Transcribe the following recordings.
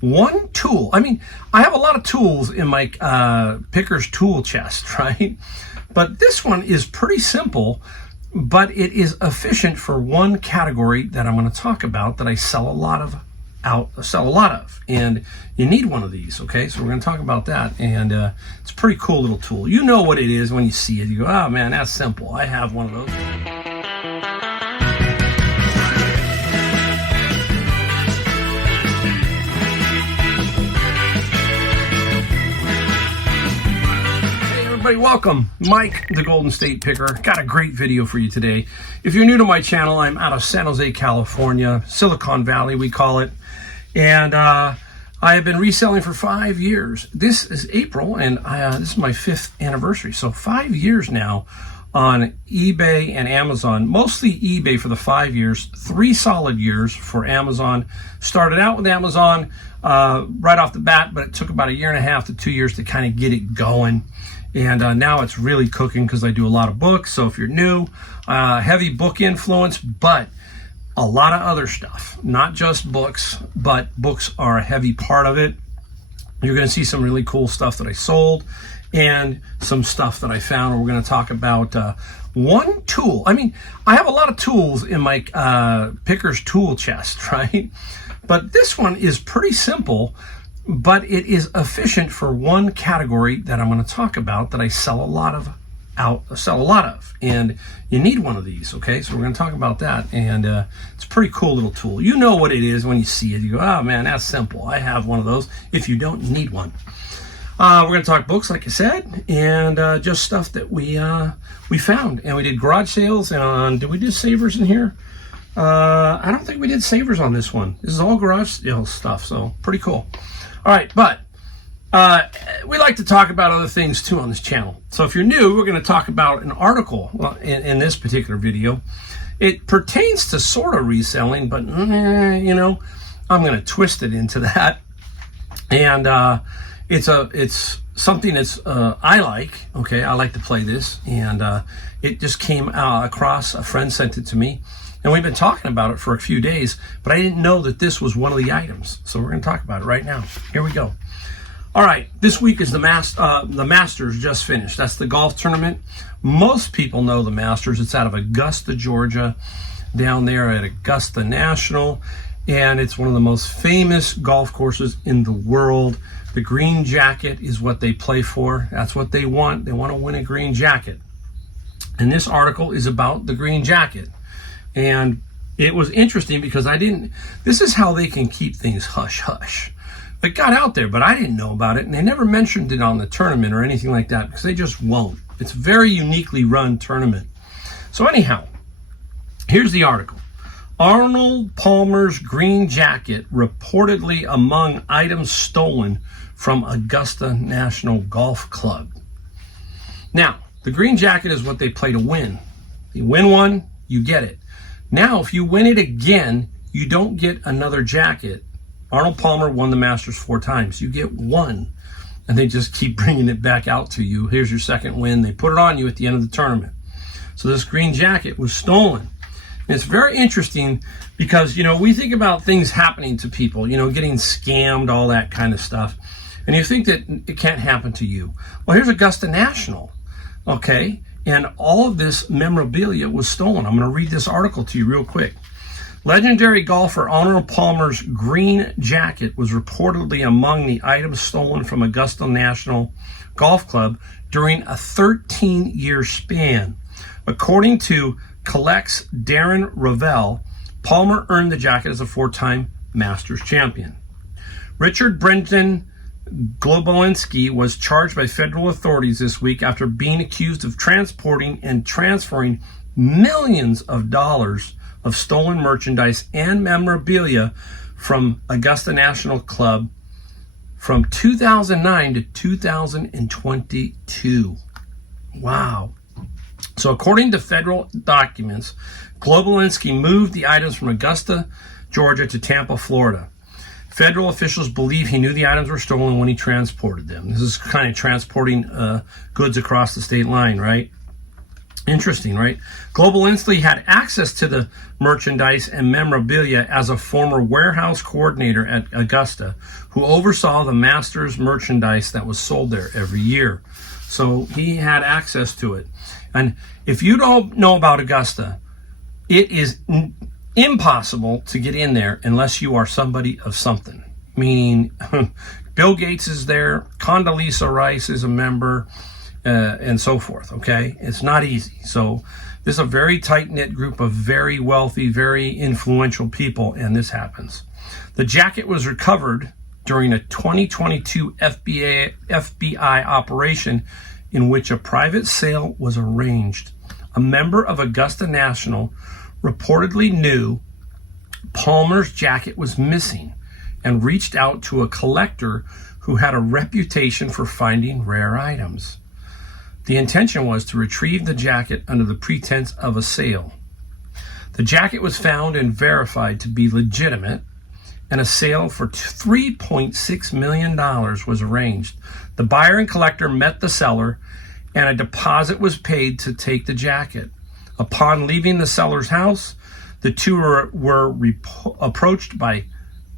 One tool. I mean, I have a lot of tools in my picker's tool chest, right? But this one is pretty simple, but it is efficient for one category that I'm going to talk about that I sell a lot of and you need one of these. Okay, so we're going to talk about that, and it's a pretty cool little tool. You know what it is when you see it. You go, oh man, that's simple. I have one of those. Welcome, Mike, the Golden State Picker. Got a great video for you today. If you're new to my channel, I'm out of San Jose, California, Silicon Valley, we call it. And I have been reselling for 5 years. This is April, and this is my 5th anniversary. So 5 years now on eBay and Amazon, mostly eBay for the 5 years, 3 solid years for Amazon. Started out with Amazon right off the bat, but it took about 1.5 to 2 years to kind of get it going. And now it's really cooking because I do a lot of books. So if you're new, heavy book influence, but a lot of other stuff, not just books, but books are a heavy part of it. You're going to see some really cool stuff that I sold and some stuff that I found. We're going to talk about one tool. I mean, I have a lot of tools in my picker's tool chest, right? But this one is pretty simple, but it is efficient for one category that I'm going to talk about that I sell a lot of and you need one of these. Okay, so we're going to talk about that, and it's a pretty cool little tool. You know what it is when you see it. You go, oh man, that's simple. I have one of those. If you don't, need one. We're going to talk books, like I said, and just stuff that we found. And we did garage sales, and did we do savers in here? I don't think we did savers on this one. This is all garage sale stuff, so pretty cool. All right, but we like to talk about other things too on this channel. So if you're new, we're going to talk about an article in this particular video. It pertains to sort of reselling, but you know, I'm going to twist it into that. And it's something that's I like. Okay, I like to play this, and it just came across. A friend sent it to me. And we've been talking about it for a few days, but I didn't know that this was one of the items. So we're going to talk about it right now. Here we go. All right, this week is the Masters just finished. That's the golf tournament. Most people know the Masters. It's out of Augusta, Georgia, down there at Augusta National. And it's one of the most famous golf courses in the world. The green jacket is what they play for. That's what they want. They want to win a green jacket. And this article is about the green jacket. And it was interesting because this is how they can keep things hush-hush. It got out there, but I didn't know about it, and they never mentioned it on the tournament or anything like that because they just won't. It's a very uniquely run tournament. So anyhow, here's the article. Arnold Palmer's green jacket reportedly among items stolen from Augusta National Golf Club. Now, the green jacket is what they play to win. You win one, you get it. Now, if you win it again, you don't get another jacket. Arnold Palmer won the Masters 4 times. You get one, and they just keep bringing it back out to you. Here's your second win. They put it on you at the end of the tournament. So this green jacket was stolen. And it's very interesting because, you know, we think about things happening to people, you know, getting scammed, all that kind of stuff. And you think that it can't happen to you. Well, here's Augusta National, okay? And all of this memorabilia was stolen. I'm going to read this article to you real quick. Legendary golfer Arnold Palmer's green jacket was reportedly among the items stolen from Augusta National Golf Club during a 13-year span. According to Collect's Darren Ravel, Palmer earned the jacket as a 4-time Masters champion. Richard Brendan Globolinski was charged by federal authorities this week after being accused of transporting and transferring millions of dollars of stolen merchandise and memorabilia from Augusta National Club from 2009 to 2022. Wow. So according to federal documents, Globolinski moved the items from Augusta, Georgia to Tampa, Florida. Federal officials believe he knew the items were stolen when he transported them. This is kind of transporting goods across the state line, right? Interesting, right? Global instantly had access to the merchandise and memorabilia as a former warehouse coordinator at Augusta, who oversaw the Masters merchandise that was sold there every year. So he had access to it. And if you don't know about Augusta, it is impossible to get in there unless you are somebody of something. Meaning, Bill Gates is there, Condoleezza Rice is a member, and so forth, okay? It's not easy. So this is a very tight-knit group of very wealthy, very influential people, and this happens. The jacket was recovered during a 2022 FBI operation in which a private sale was arranged. A member of Augusta National reportedly knew Palmer's jacket was missing and reached out to a collector who had a reputation for finding rare items. The intention was to retrieve the jacket under the pretense of a sale. The jacket was found and verified to be legitimate, and a sale for $3.6 million was arranged. The buyer and collector met the seller, and a deposit was paid to take the jacket. Upon leaving the seller's house, the two were approached by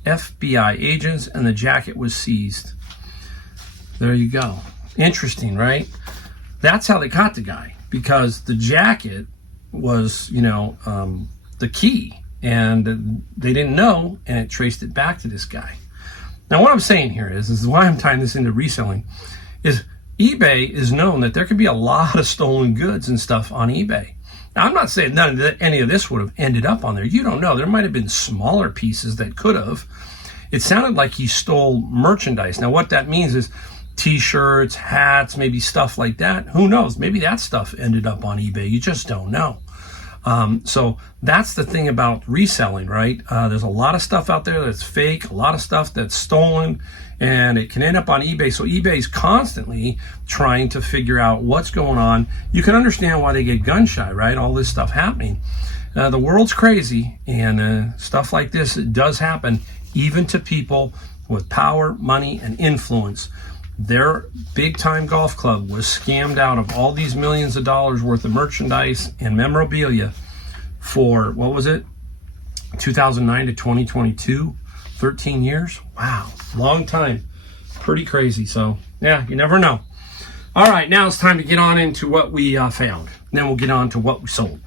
FBI agents, and the jacket was seized. There you go. Interesting, right? That's how they caught the guy, because the jacket was, the key, and they didn't know, and it traced it back to this guy. Now, what I'm saying here is why I'm tying this into reselling, is eBay is known that there could be a lot of stolen goods and stuff on eBay. Now, I'm not saying any of this would have ended up on there. You don't know. There might have been smaller pieces that could have. It sounded like he stole merchandise. Now, what that means is T-shirts, hats, maybe stuff like that. Who knows? Maybe that stuff ended up on eBay. You just don't know. So that's the thing about reselling, right? There's a lot of stuff out there that's fake, a lot of stuff that's stolen, and it can end up on eBay. So eBay's constantly trying to figure out what's going on. You can understand why they get gun shy, right? All this stuff happening. The world's crazy, and stuff like this, it does happen even to people with power, money, and influence. Their big-time golf club was scammed out of all these millions of dollars worth of merchandise and memorabilia for, 2009 to 2022, 13 years? Wow, long time. Pretty crazy. So, yeah, you never know. All right, now it's time to get on into what we found. Then we'll get on to what we sold.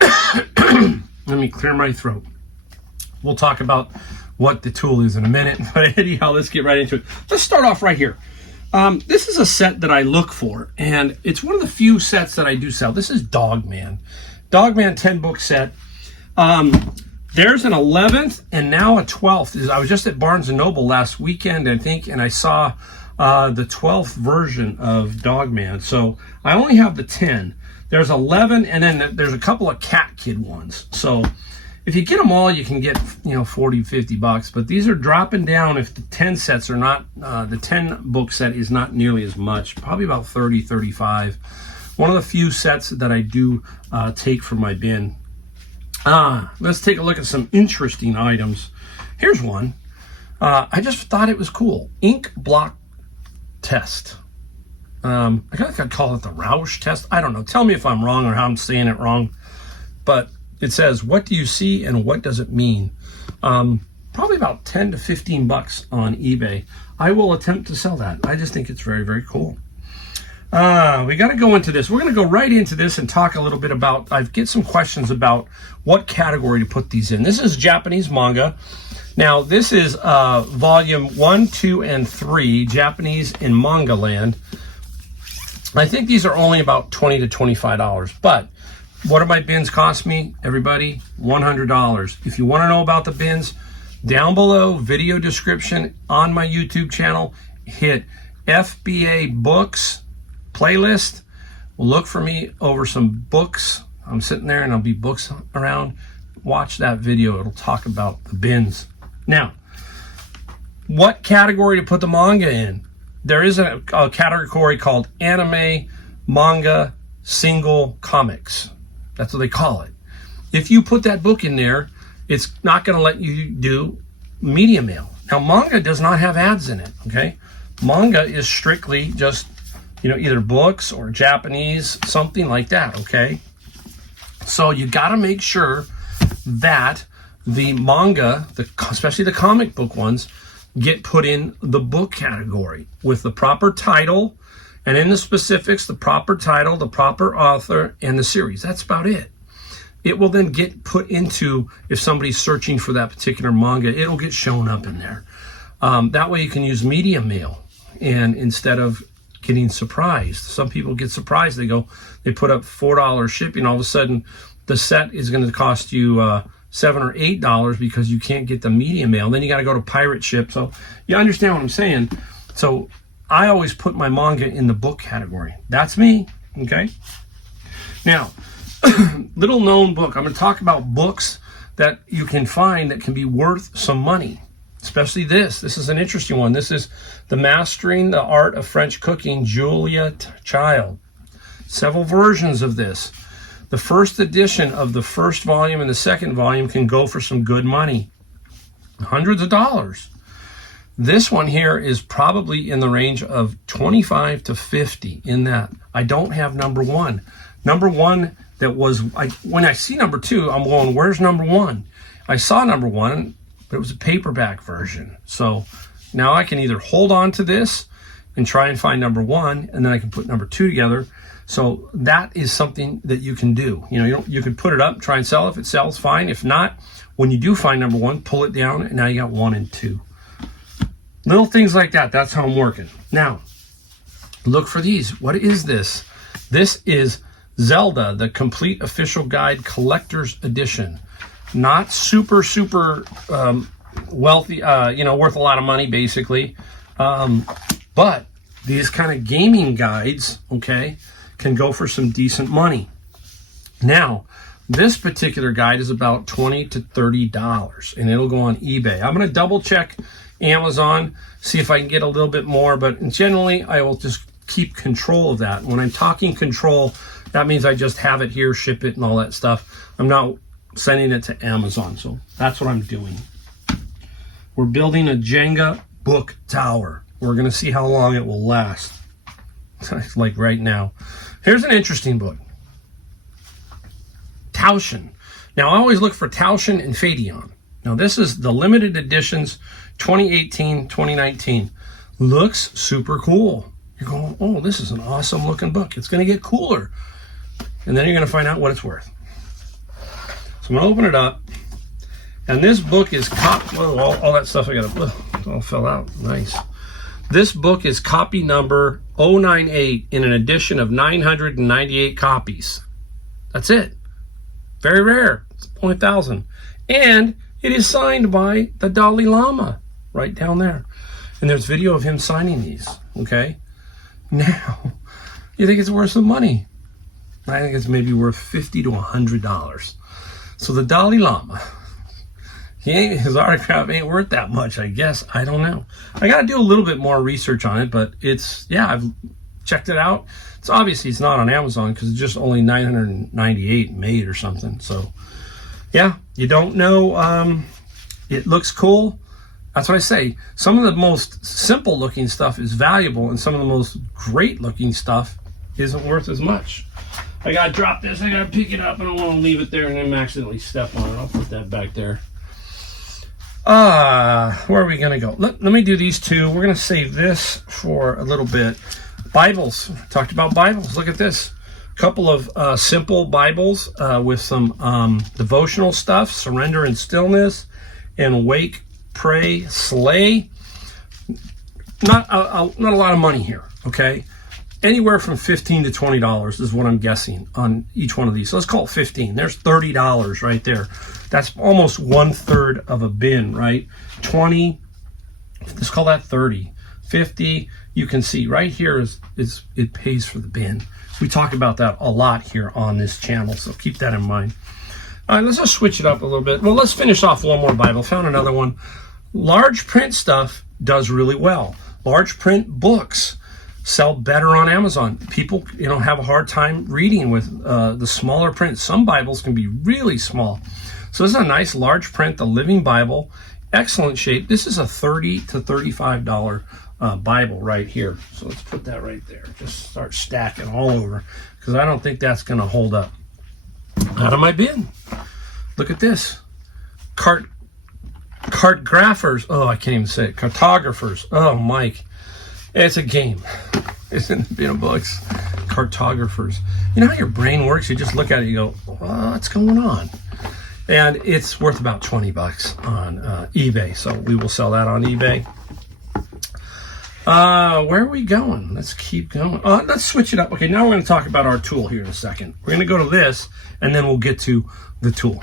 Let me clear my throat. We'll talk about what the tool is in a minute, but anyhow, let's get right into it. Let's start off right here. This is a set that I look for, and it's one of the few sets that I do sell. This is Dogman. Dogman 10-book set. There's an 11th and now a 12th. I was just at Barnes & Noble last weekend, I think, and I saw the 12th version of Dogman. So I only have the 10. There's 11, and then there's a couple of Cat Kid ones. So if you get them all, you can get, $40, $50, but these are dropping down if the 10 sets are not, the 10 book set is not nearly as much, probably about 30, 35. One of the few sets that I do take from my bin. Let's take a look at some interesting items. Here's one. I just thought it was cool. Ink block test. I think I'd call it the Roush test. I don't know. Tell me if I'm wrong or how I'm saying it wrong, but it says, what do you see and what does it mean? Probably about 10 to 15 bucks on eBay. I will attempt to sell that. I just think it's very, very cool. We got to go into this. We're going to go right into this and talk a little bit about, I get some questions about what category to put these in. This is Japanese manga. Now, this is volume 1, 2, and 3, Japanese in Manga Land. I think these are only about $20 to $25, but what do my bins cost me, everybody? $100. If you want to know about the bins, down below, video description on my YouTube channel, hit FBA Books playlist. Look for me over some books. I'm sitting there and there'll be books around. Watch that video. It'll talk about the bins. Now, what category to put the manga in? There is a category called anime, manga, single comics. That's what they call it. If you put that book in there, it's not going to let you do media mail. Now, manga does not have ads in it, okay? Manga is strictly just either books or Japanese, something like that, okay? So you got to make sure that the manga, especially the comic book ones, get put in the book category with the proper title, and in the specifics, the proper title, the proper author, and the series. That's about it. It will then get put into, if somebody's searching for that particular manga, it'll get shown up in there. That way you can use media mail, and instead of getting surprised. Some people get surprised. They put up $4 shipping. All of a sudden, the set is going to cost you $7 or $8 because you can't get the media mail. Then you got to go to pirate ship. So you understand what I'm saying? So I always put my manga in the book category. That's me, okay? Now, little known book. I'm going to talk about books that you can find that can be worth some money, especially this. This is an interesting one. This is The Mastering the Art of French Cooking, Julia Child. Several versions of this. The first edition of the first volume and the second volume can go for some good money. Hundreds of dollars. This one here is probably in the range of 25 to 50 in that. I don't have number one. Number one that was, when I see number two, I'm going, where's number one? I saw number one, but it was a paperback version. So now I can either hold on to this and try and find number one, and then I can put number two together. So that is something that you can do. You can put it up, try and sell. If it sells, fine. If not, when you do find number one, pull it down, and now you got 1 and 2. Little things like that. That's how I'm working. Now, look for these. What is this? This is Zelda, the Complete Official Guide Collector's Edition. Not super wealthy, worth a lot of money, basically. But these kind of gaming guides, okay, can go for some decent money. Now, this particular guide is about $20 to $30, and it'll go on eBay. I'm going to double check Amazon, see if I can get a little bit more, but generally I will just keep control of that. When I'm talking control, that means I just have it here, ship it, and all that stuff. I'm not sending it to Amazon, so that's what I'm doing. We're building a Jenga book tower. We're going to see how long it will last. Like right now. Here's an interesting book. Taushen. Now, I always look for Taushen and Fadeon. Now, this is the limited editions 2018, 2019. Looks super cool. You're going, oh, this is an awesome looking book. It's going to get cooler. And then you're going to find out what it's worth. So I'm going to open it up. And this book is all that stuff all fell out. Nice. This book is copy number 098 in an edition of 998 copies. That's it. Very rare. It's only 1,000. And it is signed by the Dalai Lama right down there. And there's video of him signing these. Okay? Now, you think it's worth some money? I think it's maybe worth $50 to $100. So the Dalai Lama, his autograph ain't worth that much, I guess. I don't know. I got to do a little bit more research on it, but I've checked it out. It's obviously it's not on Amazon because it's just only 998 made or something. So, yeah, you don't know. It looks cool. That's what I say. Some of the most simple looking stuff is valuable, and some of the most great looking stuff isn't worth as much. I got to drop this. I got to pick it up. I don't want to leave it there and then accidentally step on it. I'll put that back there. Where are we going to go? Let me do these two. We're going to save this for a little bit. Bibles. Talked about Bibles. Look at this. A couple of simple Bibles with some devotional stuff. Surrender and Stillness and Wake, Pray, Slay. Not a lot of money here, okay? Anywhere from $15 to $20 is what I'm guessing on each one of these. So let's call it 15. There's $30 right there. That's almost 1/3 of a bin, right? 20, let's call that 30. 50, you can see right here is it pays for the bin. We talk about that a lot here on this channel, so keep that in mind. All right, let's just switch it up a little bit. Well, let's finish off one more Bible. Found another one. Large print stuff does really well. Large print books sell better on Amazon. People, have a hard time reading with the smaller print. Some Bibles can be really small. So this is a nice large print, the Living Bible, excellent shape. This is a $30 to $35 Bible right here. So let's put that right there. Just start stacking all over, because I don't think that's going to hold up. Out of my bin. Look at this. Cartographers. Oh, I can't even say it. Cartographers. Oh, Mike. It's a game. It's in the bin of books. Cartographers. You know how your brain works? You just look at it and you go, what's going on? And it's worth about 20 bucks on eBay. So we will sell that on eBay. Where are we going? Let's keep going. Let's switch it up. Okay, now we're going to talk about our tool here in a second. We're going to go to this, and then we'll get to the tool.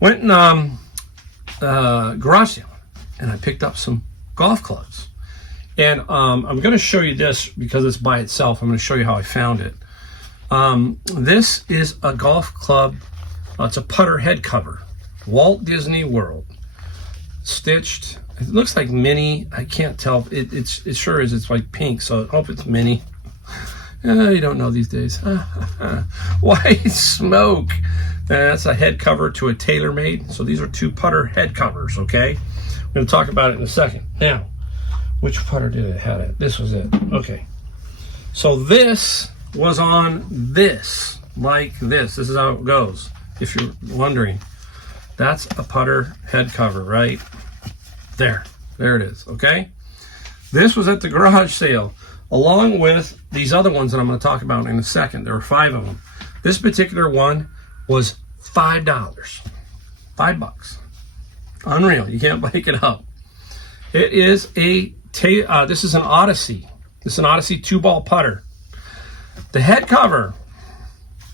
Went in garage sale, and I picked up some golf clubs. And I'm going to show you this because it's by itself. I'm going to show you how I found it. This is a golf club. It's a putter head cover. Walt Disney World. Stitched. It looks like mini. I can't tell. It sure is. It's like pink, so I hope it's mini. You don't know these days. White smoke. That's a head cover to a TaylorMade. So these are 2 putter head covers, okay? I'm going to talk about it in a second. Now, which putter did it have it? This was it. Okay. So this was on this, like this. This is how it goes, if you're wondering. That's a putter head cover, right? There it is, okay? This was at the garage sale, along with these other ones that I'm going to talk about in a second. There were 5 of them. This particular one was $5. $5. Unreal. You can't make it up. It is this is an Odyssey. This is an Odyssey 2-ball putter. The head cover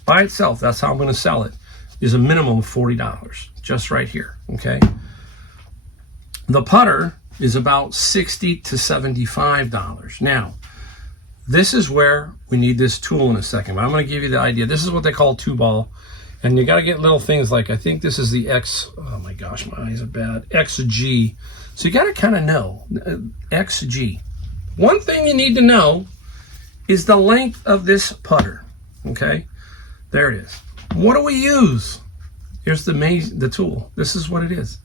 by itself, that's how I'm going to sell it, is a minimum of $40, just right here, okay? The putter is about $60 to $75. Now, this is where we need this tool in a second, but I'm going to give you the idea. This is what they call 2-ball, and you got to get little things like, I think this is the oh my gosh, my eyes are bad, XG. So you got to kind of know, XG. One thing you need to know is the length of this putter, okay? There it is. What do we use? Here's the tool. This is what it is.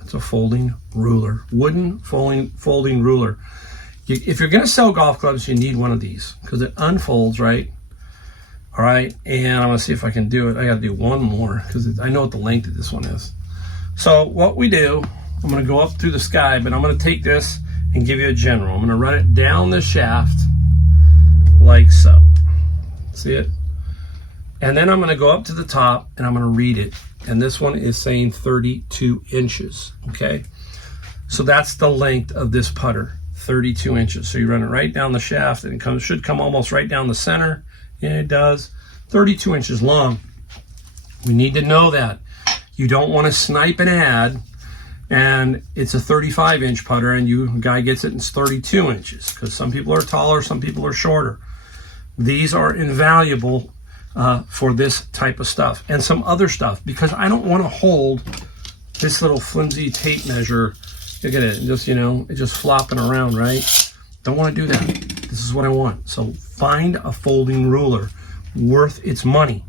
It's a folding ruler, wooden folding ruler. If you're going to sell golf clubs, you need one of these because it unfolds, right? All right, and I'm going to see if I can do it. I got to do one more because I know what the length of this one is. So what we do, I'm going to go up through the sky, but I'm going to take this and give you a general. I'm going to run it down the shaft like so. See it? And then I'm going to go up to the top and I'm going to read it. And this one is saying 32 inches, okay? So that's the length of this putter, 32 inches. So you run it right down the shaft and it should come almost right down the center. And it does. 32 inches long. We need to know that. You don't want to snipe an ad and it's a 35-inch putter and a guy gets it and it's 32 inches because some people are taller, some people are shorter. These are invaluable for this type of stuff and some other stuff because I don't want to hold this little flimsy tape measure. Look at it, just, it's just flopping around, right? Don't want to do that. This is what I want. So find a folding ruler worth its money.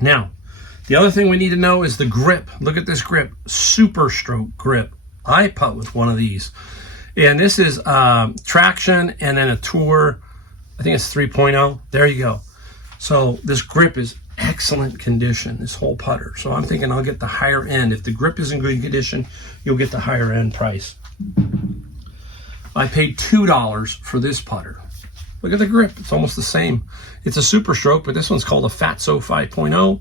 Now, the other thing we need to know is the grip. Look at this grip, Super Stroke grip. I putt with one of these. And this is traction and then a tour. I think it's 3.0. There you go. So this grip is excellent condition, this whole putter. So I'm thinking I'll get the higher end. If the grip is in good condition, you'll get the higher end price. I paid $2 for this putter. Look at the grip, it's almost the same. It's a Super Stroke, but this one's called a Fatso 5.0.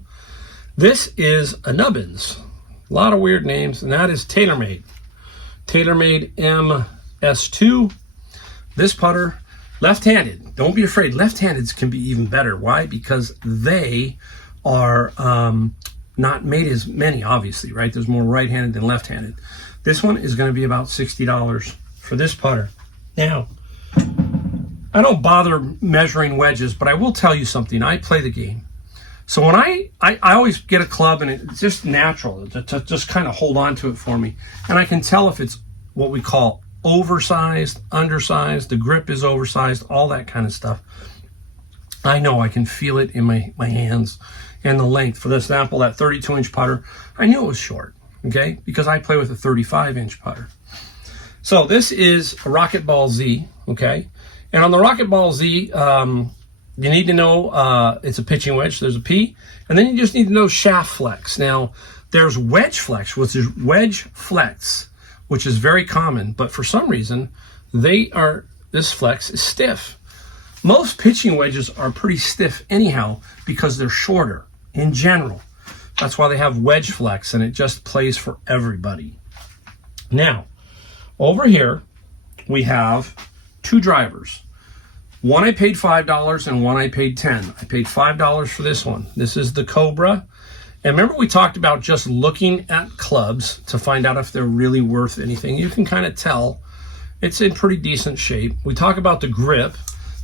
This is a Nubbins. A lot of weird names, and that is TaylorMade. TaylorMade MS2. This putter, left-handed. Don't be afraid. Left-handeds can be even better. Why? Because they are not made as many, obviously, right? There's more right-handed than left-handed. This one is going to be about $60 for this putter. Now, I don't bother measuring wedges, but I will tell you something. I play the game. So when I always get a club, and it's just natural to just kind of hold on to it for me. And I can tell if it's what we call oversized, undersized, the grip is oversized, all that kind of stuff. I know I can feel it in my hands and the length. For example, that 32-inch putter, I knew it was short. okay? Because I play with a 35-inch putter. So this is a Rocket Ball Z, okay? And on the Rocket Ball Z, you need to know it's a pitching wedge. There's a P. And then you just need to know shaft flex. Now, there's wedge flex, which is very common. But for some reason, this flex is stiff. Most pitching wedges are pretty stiff anyhow because they're shorter in general. That's why they have wedge flex, and it just plays for everybody. Now, over here, we have two drivers. One I paid $5 and one I paid $10. I paid $5 for this one. This is the Cobra. And remember we talked about just looking at clubs to find out if they're really worth anything. You can kind of tell it's in pretty decent shape. We talk about the grip.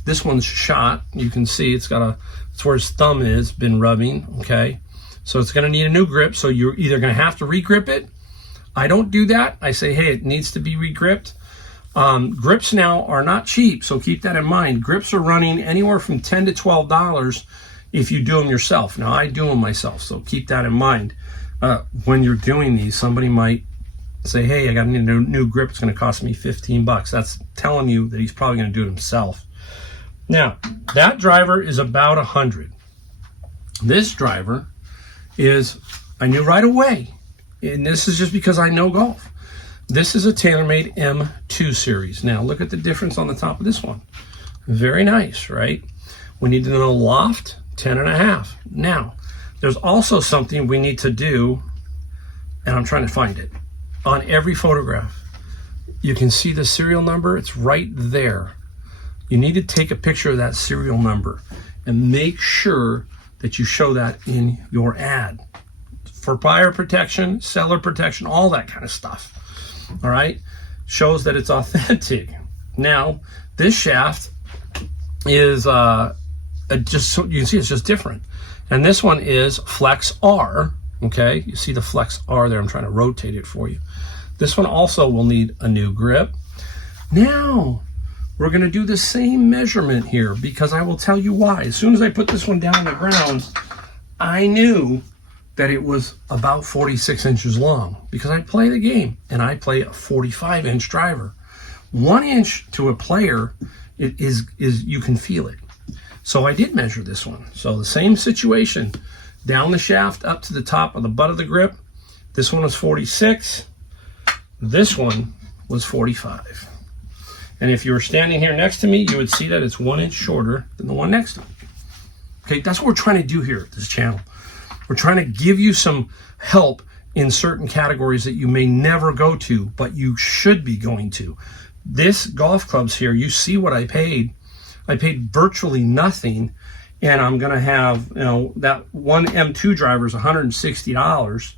This one's shot. You can see it's where his thumb is, been rubbing, okay? So it's gonna need a new grip, so you're either gonna have to re-grip it. I don't do that. I say, hey, it needs to be re-gripped. Grips now are not cheap, so keep that in mind. Grips are running anywhere from $10 to $12 if you do them yourself. Now, I do them myself, so keep that in mind. When you're doing these, somebody might say, hey, I got a new grip. It's going to cost me $15. That's telling you that he's probably going to do it himself. Now, that driver is about $100. This driver is, I knew right away, and this is just because I know golf. This is a TaylorMade M2 series. Now, look at the difference on the top of this one. Very nice, right? We need to know loft, 10.5. Now, there's also something we need to do, and I'm trying to find it. On every photograph, you can see the serial number. It's right there. You need to take a picture of that serial number and make sure that you show that in your ad for buyer protection, seller protection, all that kind of stuff. All right, shows that it's authentic. Now, this shaft is just so you can see it's just different. And this one is Flex R. Okay, you see the Flex R there. I'm trying to rotate it for you. This one also will need a new grip. Now, we're going to do the same measurement here because I will tell you why. As soon as I put this one down on the ground, I knew that it was about 46 inches long because I play the game and I play a 45-inch driver. 1 inch to a player is you can feel it. So I did measure this one. So the same situation, down the shaft up to the top of the butt of the grip. This one was 46. This one was 45. And if you were standing here next to me, you would see that it's 1 inch shorter than the one next to me. Okay, that's what we're trying to do here at this channel. We're trying to give you some help in certain categories that you may never go to, but you should be going to. This golf clubs here, you see what I paid. I paid virtually nothing, and I'm going to have, that one M2 driver is $160.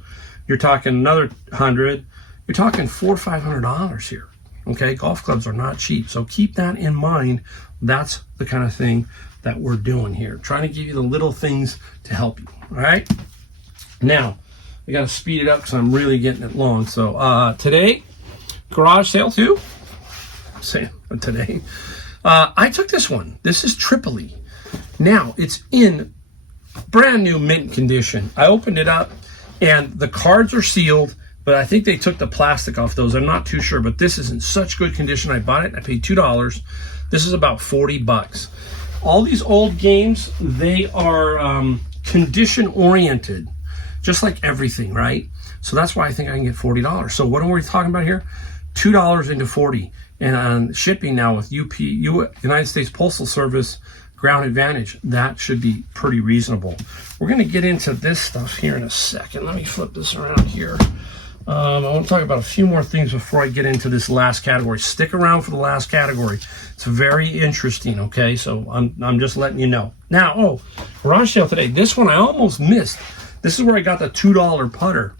You're talking another $100. You're talking $400 or $500 here. Okay, golf clubs are not cheap, so keep that in mind. That's the kind of thing that we're doing here, trying to give you the little things to help you. All right, now I got to speed it up because I'm really getting it long. So today, garage sale too. Today, I took this one. This is Tripoli. Now it's in brand new mint condition. I opened it up, and the cards are sealed, but I think they took the plastic off those. I'm not too sure, but this is in such good condition. I bought it. I paid $2. This is about $40. All these old games, they are condition oriented, just like everything, right? So that's why I think I can get $40. So what are we talking about here? $2 into 40. And on shipping now with United States Postal Service Ground Advantage, that should be pretty reasonable. We're going to get into this stuff here in a second. Let me flip this around here. I want to talk about a few more things before I get into this last category. Stick around for the last category. It's very interesting, okay? So I'm just letting you know. Now, garage sale today. This one I almost missed. This is where I got the $2 putter.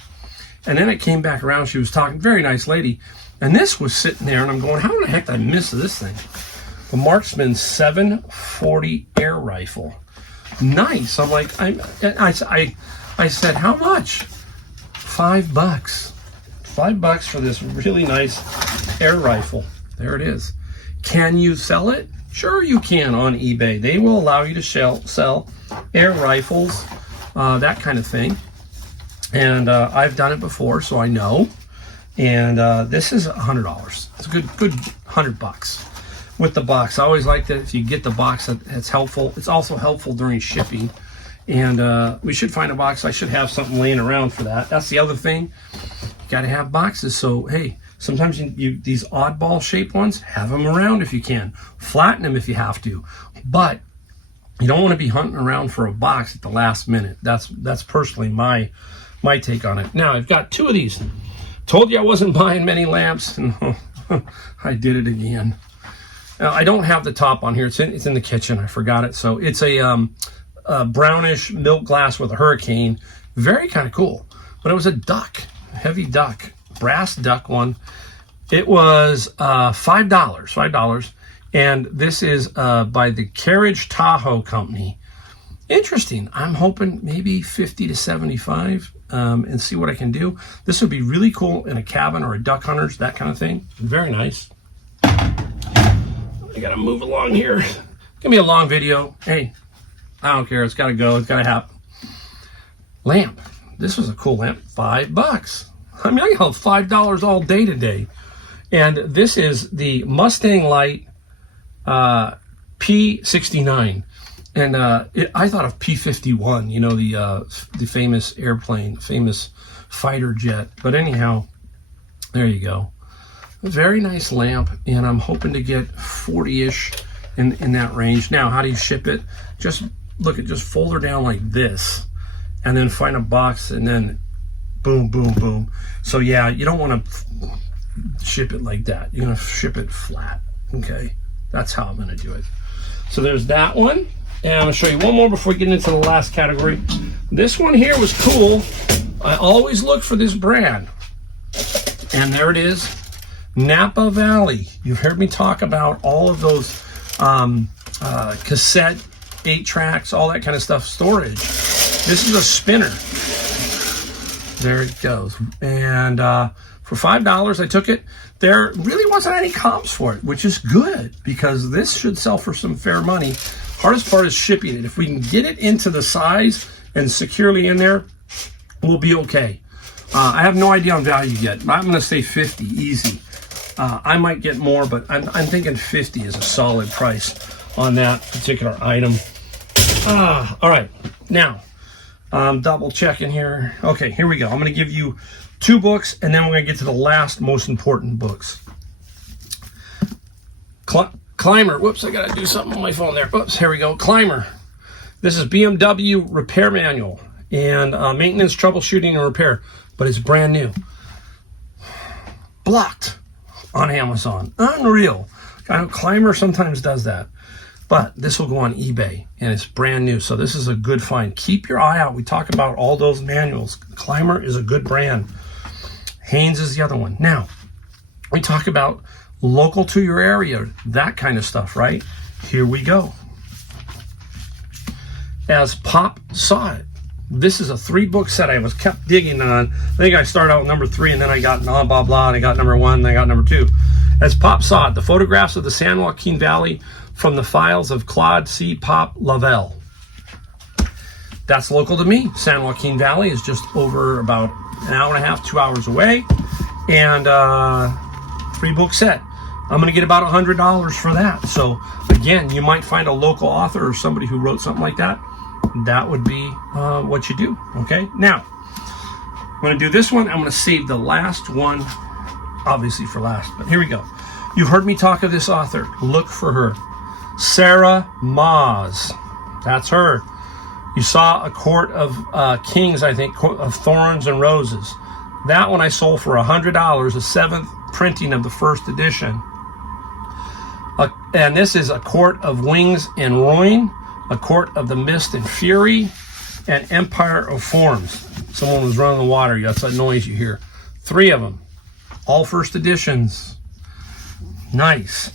And then it came back around. She was talking, very nice lady. And this was sitting there, and I'm going, how in the heck did I miss this thing? The Marksman 740 air rifle. Nice. I'm like, I said, how much? $5. $5 for this really nice air rifle. There it is. Can you sell it? Sure you can on eBay. They will allow you to sell air rifles, that kind of thing. And I've done it before, so I know. And this is $100. It's a good $100 with the box. I always like that if you get the box, that's helpful. It's also helpful during shipping. And we should find a box. I should have something laying around for that. That's the other thing. You got to have boxes. So, hey, sometimes these oddball shaped ones, have them around if you can. Flatten them if you have to. But you don't want to be hunting around for a box at the last minute. That's personally my take on it. Now, I've got 2 of these. Told you I wasn't buying many lamps, and I did it again. Now, I don't have the top on here. It's in the kitchen. I forgot it. So it's a brownish milk glass with a hurricane. Very kind of cool. But it was a duck, heavy duck, brass duck one. It was $5. And this is by the Carriage Tahoe Company. Interesting. I'm hoping maybe 50 to 75 and see what I can do. This would be really cool in a cabin or a duck hunter's, that kind of thing. Very nice. I got to move along here. It's going to be a long video. Hey, I don't care. It's got to go. It's got to happen. Lamp. This was a cool lamp. $5. I mean, I got $5 all day today. And this is the Mustang Light P69. And I thought of P-51, you know, the famous airplane, famous fighter jet. But anyhow, there you go. A very nice lamp, and I'm hoping to get 40-ish in that range. Now, how do you ship it? Just fold her down like this, and then find a box, and then boom, boom, boom. So yeah, you don't want to ship it like that. You're going to ship it flat, okay? That's how I'm going to do it. So there's that one. And I'm going to show you one more before we get into the last category. This one here was cool. I always look for this brand. And there it is. Napa Valley. You've heard me talk about all of those cassette, 8-tracks, all that kind of stuff, storage. This is a spinner. There it goes. And for $5, I took it. There really wasn't any comps for it, which is good because this should sell for some fair money. Hardest part is shipping it. If we can get it into the size and securely in there, we'll be okay. I have no idea on value yet. I'm going to say 50, easy. I might get more, but I'm thinking 50 is a solid price on that particular item. All right, now double checking here. Okay, here we go. I'm going to give you 2 books, and then we're going to get to the last most important books. Climber. Whoops, I got to do something on my phone there. Oops, here we go. Climber. This is BMW repair manual and maintenance, troubleshooting, and repair, but it's brand new. Blocked on Amazon. Unreal. I know Climber sometimes does that, but this will go on eBay, and it's brand new, so this is a good find. Keep your eye out. We talk about all those manuals. Climber is a good brand. Haynes is the other one. Now, we talk about local to your area, that kind of stuff, right? Here we go. As Pop Saw It. This is a 3-book set I was kept digging on. I think I started out with number 3, and then I got blah, blah, blah, and I got number 1, then I got number 2. As Pop Saw It, the photographs of the San Joaquin Valley from the files of Claude C. Pop Lavelle. That's local to me. San Joaquin Valley is just over about an hour and a half, 2 hours away. And 3-book set. I'm going to get about $100 for that. So again, you might find a local author or somebody who wrote something like that. That would be what you do. Okay. Now, I'm going to do this one. I'm going to save the last one, obviously, for last. But here we go. You've heard me talk of this author. Look for her. Sarah Maas. That's her. You saw A Court of Kings, I think, of Thorns and Roses. That one I sold for $100, a 7th printing of the 1st edition. And this is A Court of Wings and Ruin, A Court of the Mist and Fury, and Empire of Forms. Someone was running the water. That's that noise you hear. 3 of them. All 1st editions. Nice.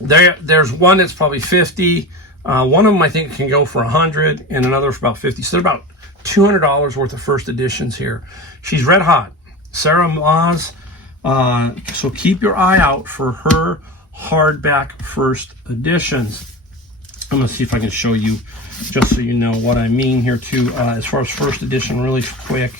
There's one that's probably 50. One of them I think can go for 100, and another for about 50. So they're about $200 worth of 1st editions here. She's red hot. Sarah Maas. So keep your eye out for her hardback 1st editions. I'm going to see if I can show you, just so you know what I mean here too, as far as first edition, really quick.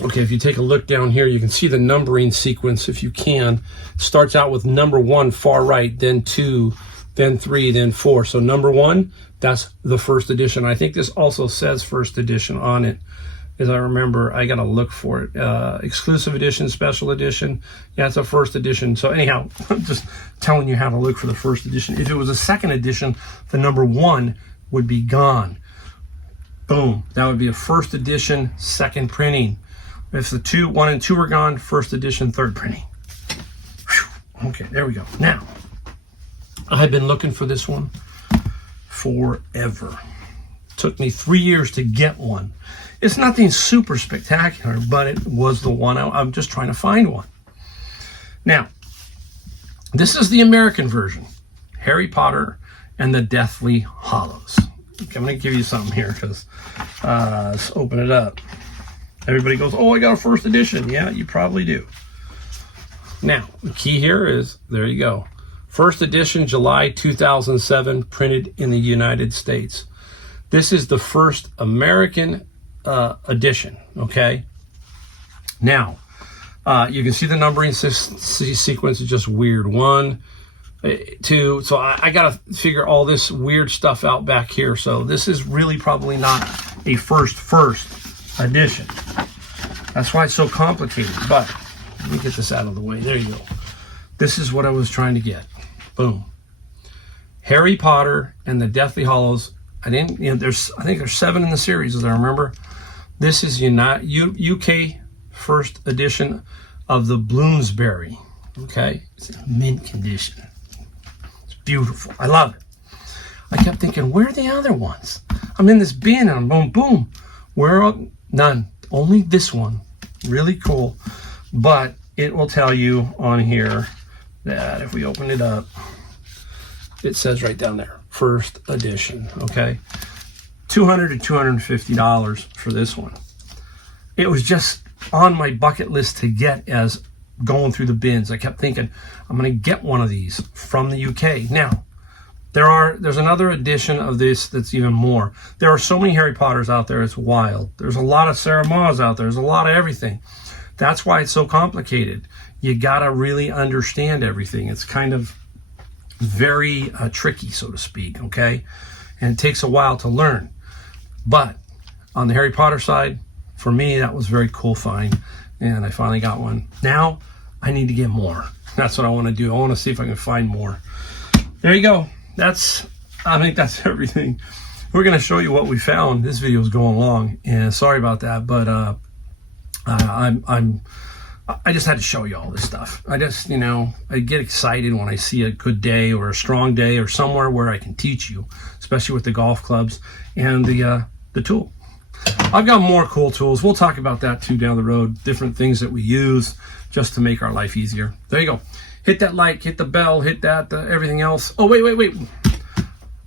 Okay, if you take a look down here, you can see the numbering sequence, if you can. It starts out with number 1 far right, then 2, then 3, then 4. So number 1, that's the first edition. I think this also says first edition on it. As I remember, I got to look for it. Exclusive edition, special edition. Yeah, it's a first edition. So anyhow, I'm just telling you how to look for the first edition. If it was a second edition, the number 1 would be gone. Boom. That would be a first edition, second printing. If the 1 and 2 are gone, first edition, third printing. Whew. Okay, there we go. Now, I've been looking for this one forever. Took me 3 years to get one. It's nothing super spectacular, but it was the one. I'm just trying to find one. Now, this is the American version. Harry Potter and the Deathly Hallows. Okay, I'm going to give you something here, because let's open it up. Everybody goes, oh, I got a first edition. Yeah, you probably do. Now, the key here is, there you go. First edition, July 2007, printed in the United States. This is the first American edition, okay? Now, you can see the numbering sequence is just weird. 1, 2, so I got to figure all this weird stuff out back here. So this is really probably not a first edition. That's why it's so complicated. But let me get this out of the way. There you go. This is what I was trying to get. Boom. Harry Potter and the Deathly Hallows. I think there's 7 in the series, as I remember. This is UK first edition of the Bloomsbury. Okay, it's in mint condition. It's beautiful. I love it. I kept thinking, where are the other ones? I'm in this bin and I'm boom, boom. Where are none? Only this one. Really cool. But it will tell you on here that if we open it up, it says right down there, first edition. Okay, $200 to $250 for this one. It was just on my bucket list to get as going through the bins. I kept thinking, I'm going to get one of these from the UK. Now, there's another edition of this that's even more. There are so many Harry Potters out there, it's wild. There's a lot of Sarah Maas out there. There's a lot of everything. That's why it's so complicated. You got to really understand everything. It's kind of very tricky, so to speak, okay? And it takes a while to learn. But on the Harry Potter side, for me, that was very cool find. And I finally got one. Now, I need to get more. That's what I want to do. I want to see if I can find more. There you go. I think that's everything. We're going to show you what we found. This video is going long, and sorry about that, but I just had to show you all this stuff. I just, I get excited when I see a good day or a strong day or somewhere where I can teach you, especially with the golf clubs and the tool. I've got more cool tools. We'll talk about that too down the road. Different things that we use just to make our life easier. There you go. Hit that like, hit the bell, hit that, everything else. Oh, wait.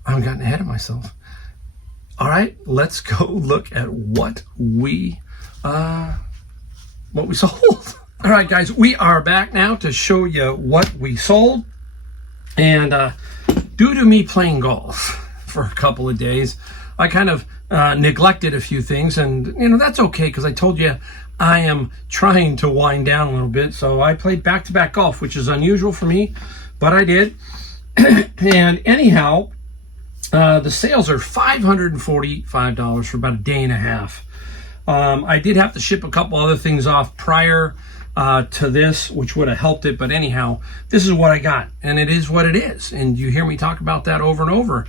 I haven't gotten ahead of myself. All right, let's go look at what we sold. All right, guys, we are back now to show you what we sold. And due to me playing golf for a couple of days, I kind of neglected a few things, and that's okay, because I told you I am trying to wind down a little bit. So I played back-to-back golf, which is unusual for me, but I did. And anyhow, the sales are $545 for about a day and a half. I did have to ship a couple other things off prior to this, which would have helped it. But anyhow, this is what I got, and it is what it is. And you hear me talk about that over and over.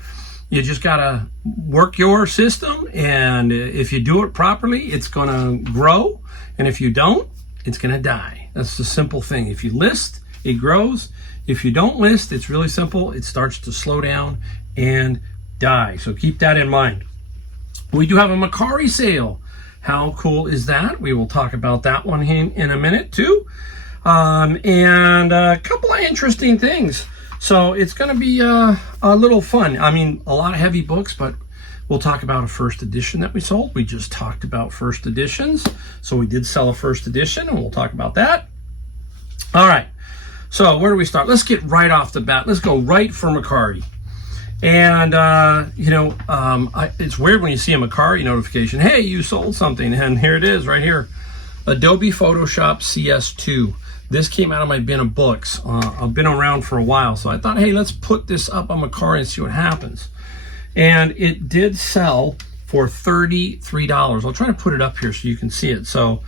You just got to work your system, and if you do it properly, it's going to grow. And if you don't, it's going to die. That's the simple thing. If you list, it grows. If you don't list, it's really simple. It starts to slow down and die. So keep that in mind. We do have a Macari sale. How cool is that? We will talk about that one in a minute too. And a couple of interesting things. So it's going to be a little fun. I mean, a lot of heavy books, but we'll talk about a first edition that we sold. We just talked about first editions. So we did sell a first edition, and we'll talk about that. All right. So where do we start? Let's get right off the bat. Let's go right for Macari. And, it's weird when you see a Macari notification. Hey, you sold something. And here it is right here. Adobe Photoshop CS2. This came out of my bin of books. I've been around for a while. So I thought, hey, let's put this up on Macari and see what happens. And it did sell for $33. I'll try to put it up here so you can see it. So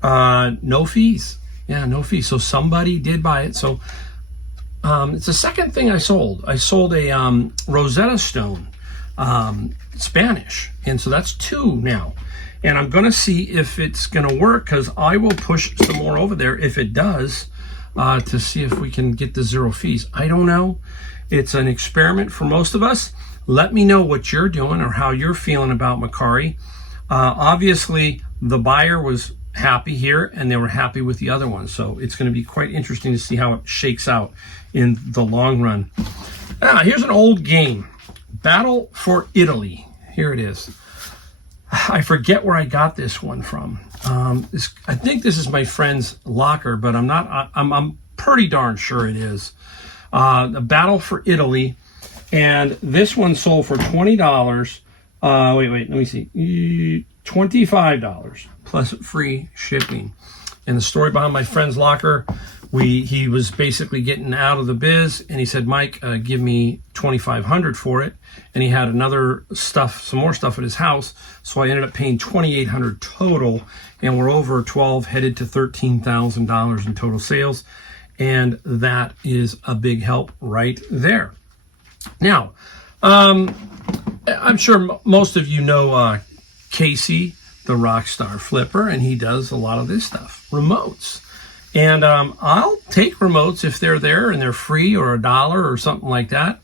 no fees. Yeah, no fees. So somebody did buy it. So it's the second thing I sold. I sold a Rosetta Stone, Spanish. And so that's 2 now. And I'm going to see if it's going to work, because I will push some more over there if it does, to see if we can get the 0 fees. I don't know. It's an experiment for most of us. Let me know what you're doing or how you're feeling about Macari. Obviously, the buyer was happy here, and they were happy with the other one. So it's going to be quite interesting to see how it shakes out in the long run. Here's an old game, Battle for Italy. Here it is. I forget where I got this one from. I think this is my friend's locker, but I'm pretty darn sure it is. The Battle for Italy, and this one sold for $20. Wait, let me see. $25 plus free shipping. And the story behind my friend's locker, he was basically getting out of the biz, and he said, Mike, give me $2,500 for it. And he had some more stuff at his house, so I ended up paying $2,800 total, and we're over 12, headed to $13,000 in total sales, and that is a big help right there. Now, I'm sure most of you know Casey, the Rockstar Flipper, and he does a lot of this stuff, remotes. And I'll take remotes if they're there and they're free, or $1 or something like that.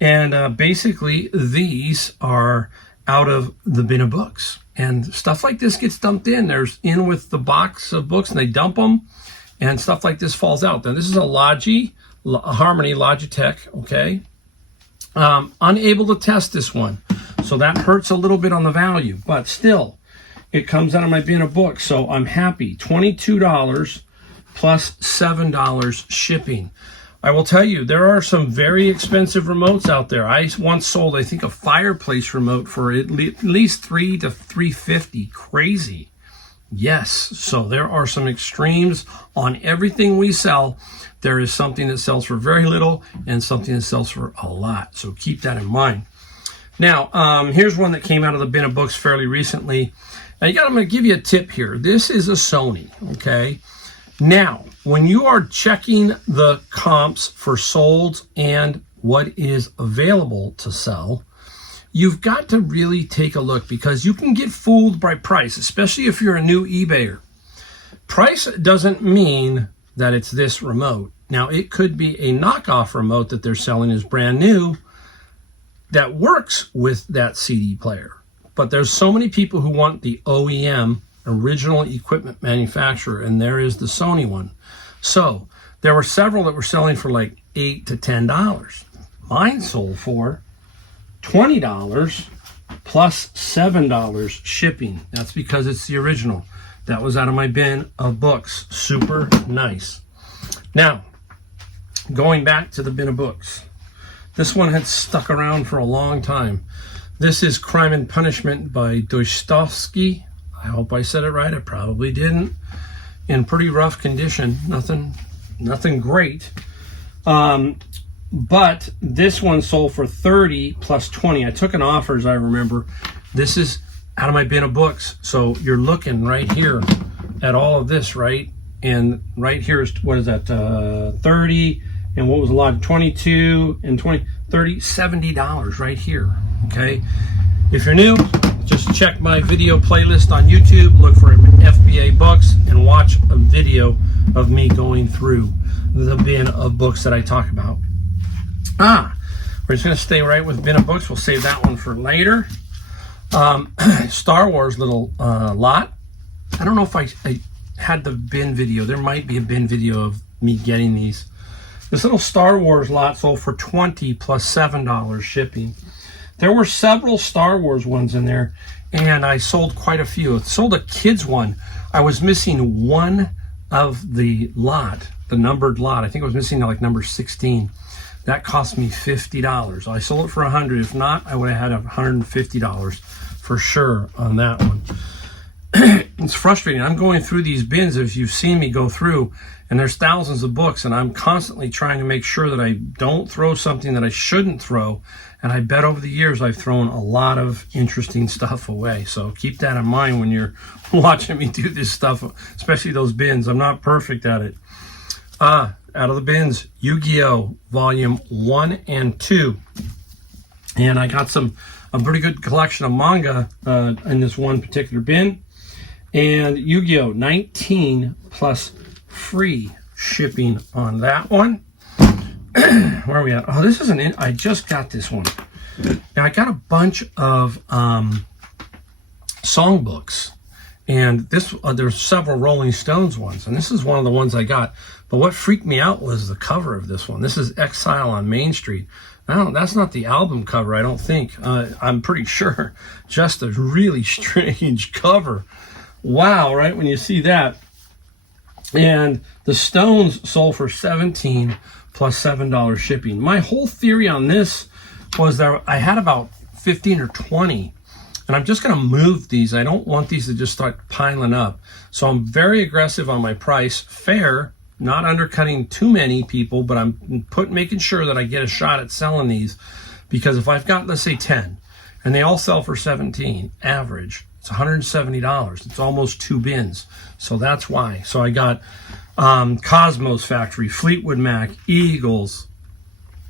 And basically, these are out of the bin of books. And stuff like this gets dumped in. There's in with the box of books, and they dump them, and stuff like this falls out. Now, this is a Harmony Logitech, okay? Unable to test this one. So that hurts a little bit on the value, but still, it comes out of my bin of books, so I'm happy. $22 plus $7 shipping. I will tell you, there are some very expensive remotes out there. I once sold, I think, a fireplace remote for at least $300 to $350. Crazy. Yes, so there are some extremes on everything we sell. There is something that sells for very little and something that sells for a lot. So keep that in mind. Now, here's one that came out of the bin of books fairly recently. Now, I'm going to give you a tip here. This is a Sony, okay? Now, when you are checking the comps for sold and what is available to sell, you've got to really take a look, because you can get fooled by price, especially if you're a new eBayer. Price doesn't mean that it's this remote. Now, it could be a knockoff remote that they're selling as brand new that works with that CD player. But there's so many people who want the OEM, original equipment manufacturer, and there is the Sony one. So there were several that were selling for like $8 to $10. Mine sold for $20 plus $7 shipping. That's because it's the original. That was out of my bin of books. Super nice. Now, going back to the bin of books. This one had stuck around for a long time. This is Crime and Punishment by Dostoevsky. I hope I said it right. I probably didn't. In pretty rough condition. Nothing great. But this one sold for $30 plus $20. I took an offer, as I remember. This is out of my bin of books. So you're looking right here at all of this, right? And right here is, what is that, 30, and what was a lot, 22 and 20, 30, $70 right here, okay? If you're new, just check my video playlist on YouTube, look for FBA books, and watch a video of me going through the bin of books that I talk about. We're just going to stay right with bin of books. We'll save that one for later. Star Wars little lot. I don't know if I had the bin video. There might be a bin video of me getting these. This little Star Wars lot sold for $20 plus $7 shipping. There were several Star Wars ones in there, and I sold quite a few. I sold a kids one. I was missing one of the lot, the numbered lot, I think it was missing like number 16. That cost me $50. I sold it for $100. If not, I would have had $150 for sure on that one. It's frustrating. I'm going through these bins, if you've seen me go through, and there's thousands of books, and I'm constantly trying to make sure that I don't throw something that I shouldn't throw. And I bet over the years I've thrown a lot of interesting stuff away. So keep that in mind when you're watching me do this stuff, especially those bins. I'm not perfect at it. Out of the bins, Yu-Gi-Oh! Volume 1 and 2. And I got a pretty good collection of manga in this one particular bin. And Yu-Gi-Oh! 19 plus free shipping on that one. Where are we at? Oh, this is I just got this one. Now, I got a bunch of songbooks. And there's several Rolling Stones ones. And this is one of the ones I got. But what freaked me out was the cover of this one. This is Exile on Main Street. Now, that's not the album cover, I don't think. I'm pretty sure. Just a really strange cover. Wow, right? When you see that. And the Stones sold for $17 plus $7 shipping. My whole theory on this was that I had about 15 or 20. And I'm just going to move these. I don't want these to just start piling up. So I'm very aggressive on my price. Fair, not undercutting too many people, but I'm making sure that I get a shot at selling these. Because if I've got, let's say 10, and they all sell for 17, average, it's $170. It's almost 2 bins. So that's why. So I got Cosmos Factory, Fleetwood Mac, Eagles,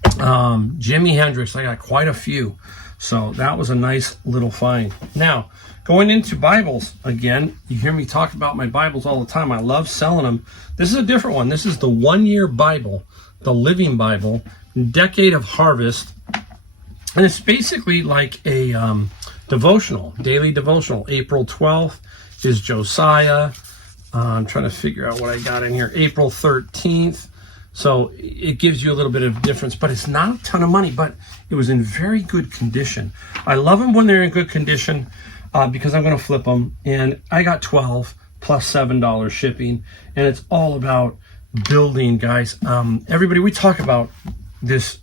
Jimi Hendrix. I got quite a few. So that was a nice little find. Now, going into Bibles, again, you hear me talk about my Bibles all the time. I love selling them. This is a different one. This is the 1-year Bible, the Living Bible, Decade of Harvest. And it's basically like a devotional, daily devotional. April 12th is Josiah. I'm trying to figure out what I got in here. April 13th. So it gives you a little bit of difference, but it's not a ton of money, but it was in very good condition. I love them when they're in good condition because I'm going to flip them. And I got 12 plus $7 shipping. And it's all about building, guys. Everybody, we talk about this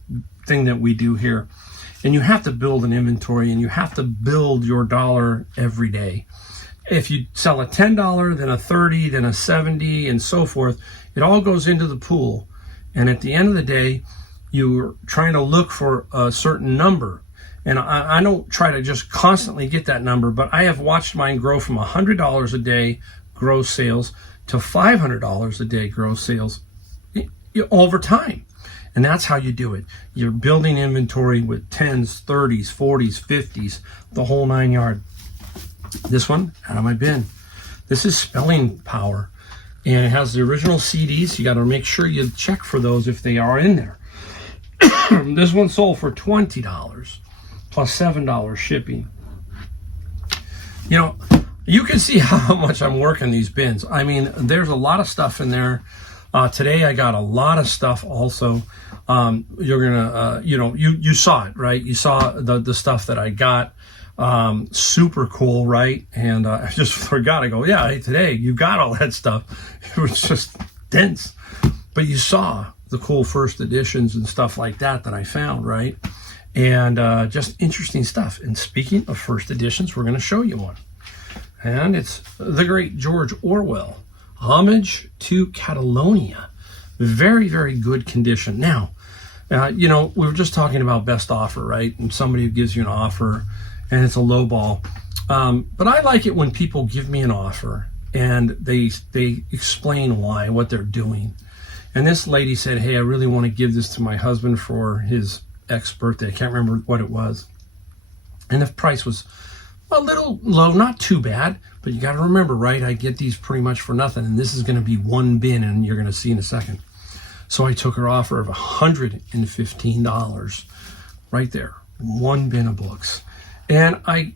thing that we do here. And you have to build an inventory, and you have to build your dollar every day. If you sell a $10, then a $30, then a $70, and so forth, it all goes into the pool. And at the end of the day, you're trying to look for a certain number. And I don't try to just constantly get that number, but I have watched mine grow from $100 a day gross sales to $500 a day gross sales over time. And that's how you do it. You're building inventory with 10s, 30s, 40s, 50s, the whole 9 yard. This one, out of my bin. This is Spelling Power. And it has the original CDs. You got to make sure you check for those if they are in there. This one sold for $20 plus $7 shipping. You know, you can see how much I'm working these bins. I mean, there's a lot of stuff in there. Today I got a lot of stuff also. You're gonna, you saw it, right? You saw the stuff that I got. Super cool, right? And I just forgot. I go, yeah, hey, today you got all that stuff. It was just dense, but you saw the cool first editions and stuff like that I found, right? And just interesting stuff. And speaking of first editions, we're going to show you one, and it's the great George Orwell, Homage to Catalonia. Very, very good condition. Now, we were just talking about best offer, right? And somebody who gives you an offer and it's a low ball. But I like it when people give me an offer and they explain why, what they're doing. And this lady said, hey, I really want to give this to my husband for his ex-birthday. I can't remember what it was. And the price was a little low, not too bad, but you got to remember, right? I get these pretty much for nothing. And this is going to be one bin, and you're going to see in a second. So I took her offer of $115 right there. One bin of books. And I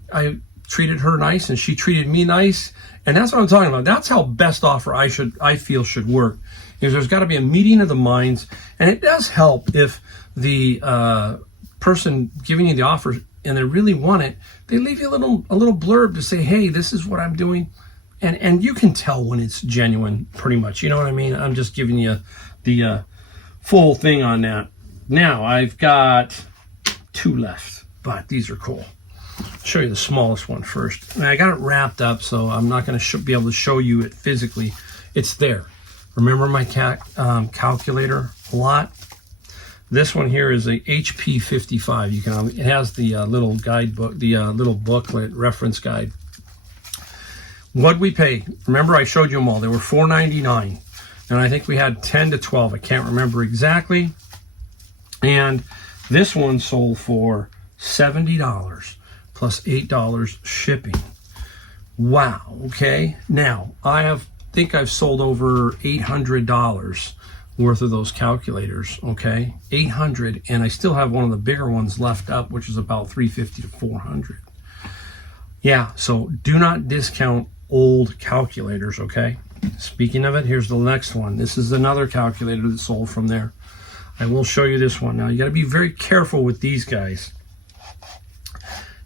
treated her nice, and she treated me nice. And that's what I'm talking about. That's how best offer I feel should work. Is there's got to be a meeting of the minds. And it does help if the person giving you the offer and they really want it, they leave you a little blurb to say, hey, this is what I'm doing. And you can tell when it's genuine pretty much. You know what I mean? I'm just giving you the full thing on that. Now, I've got 2 left, but these are cool. I'll show you the smallest one first. And I got it wrapped up, so I'm not going to be able to show you it physically. It's there. Remember my calculator a lot? This one here is a HP 55. You can. It has the little guidebook, the little booklet reference guide. What we pay? Remember, I showed you them all. They were $4.99, and I think we had 10 to 12. I can't remember exactly. And this one sold for $70 plus $8 shipping. Wow. Okay. Now I think I've sold over $800 worth of those calculators. Okay, 800, and I still have one of the bigger ones left up, which is about 350 to 400. Yeah, so do not discount old calculators. Okay, speaking of it, here's the next one. This is another calculator that sold from there. I will show you this one. Now you got to be very careful with these guys.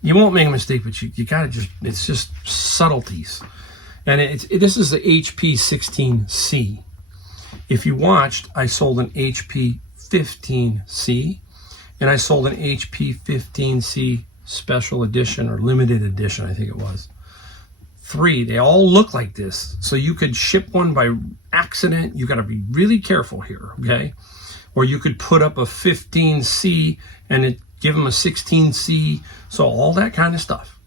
You won't make a mistake, but you got to it's just subtleties. And this is the HP 16C. If you watched, I sold an HP 15C, and I sold an HP 15C special edition or limited edition, I think it was. 3, they all look like this. So you could ship one by accident. You got to be really careful here, okay? Or you could put up a 15C and give them a 16C, so all that kind of stuff.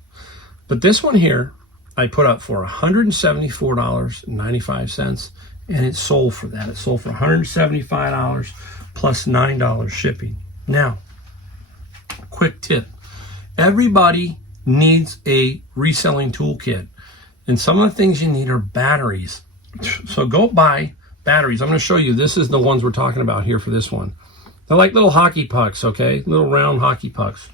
But this one here, I put up for $174.95, and it sold for that. It sold for $175 plus $9 shipping. Now, quick tip. Everybody needs a reselling toolkit, and some of the things you need are batteries. So go buy batteries. I'm going to show you. This is the ones we're talking about here for this one. They're like little hockey pucks, okay? Little round hockey pucks.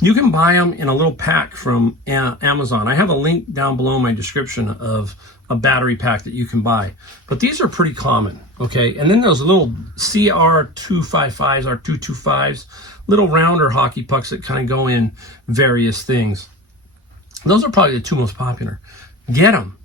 You can buy them in a little pack from Amazon. I have a link down below in my description of a battery pack that you can buy. But these are pretty common, okay? And then those little CR255s, or 225s, little rounder hockey pucks that kind of go in various things. Those are probably the 2 most popular. Get them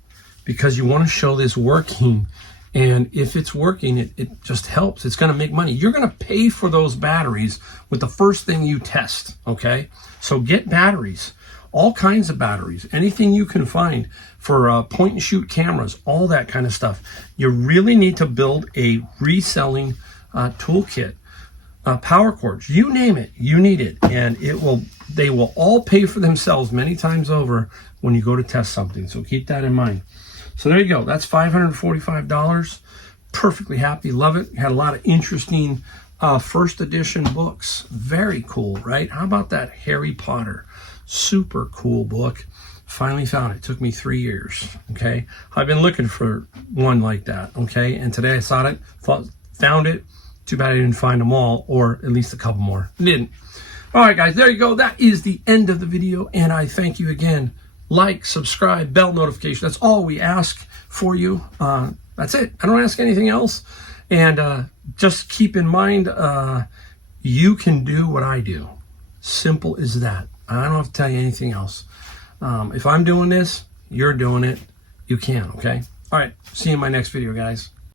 because you want to show this working. And if it's working, it just helps. It's going to make money. You're going to pay for those batteries with the first thing you test, okay? So get batteries, all kinds of batteries, anything you can find for point and shoot cameras, all that kind of stuff. You really need to build a reselling toolkit. Power cords, you name it, you need it. And they will all pay for themselves many times over when you go to test something. So keep that in mind. So there you go. That's $545. Perfectly happy. Love it. Had a lot of interesting first edition books. Very cool, right? How about that Harry Potter? Super cool book. Finally found it. Took me 3 years, okay? I've been looking for one like that, okay? And today I saw it, found it. Too bad I didn't find them all, or at least a couple more. Didn't. All right, guys, there you go. That is the end of the video, and I thank you again. Like, subscribe, bell notification. That's all we ask for you. That's it. I don't ask anything else. And just keep in mind, you can do what I do. Simple as that. I don't have to tell you anything else. If I'm doing this, you're doing it. You can, okay? All right. See you in my next video, guys.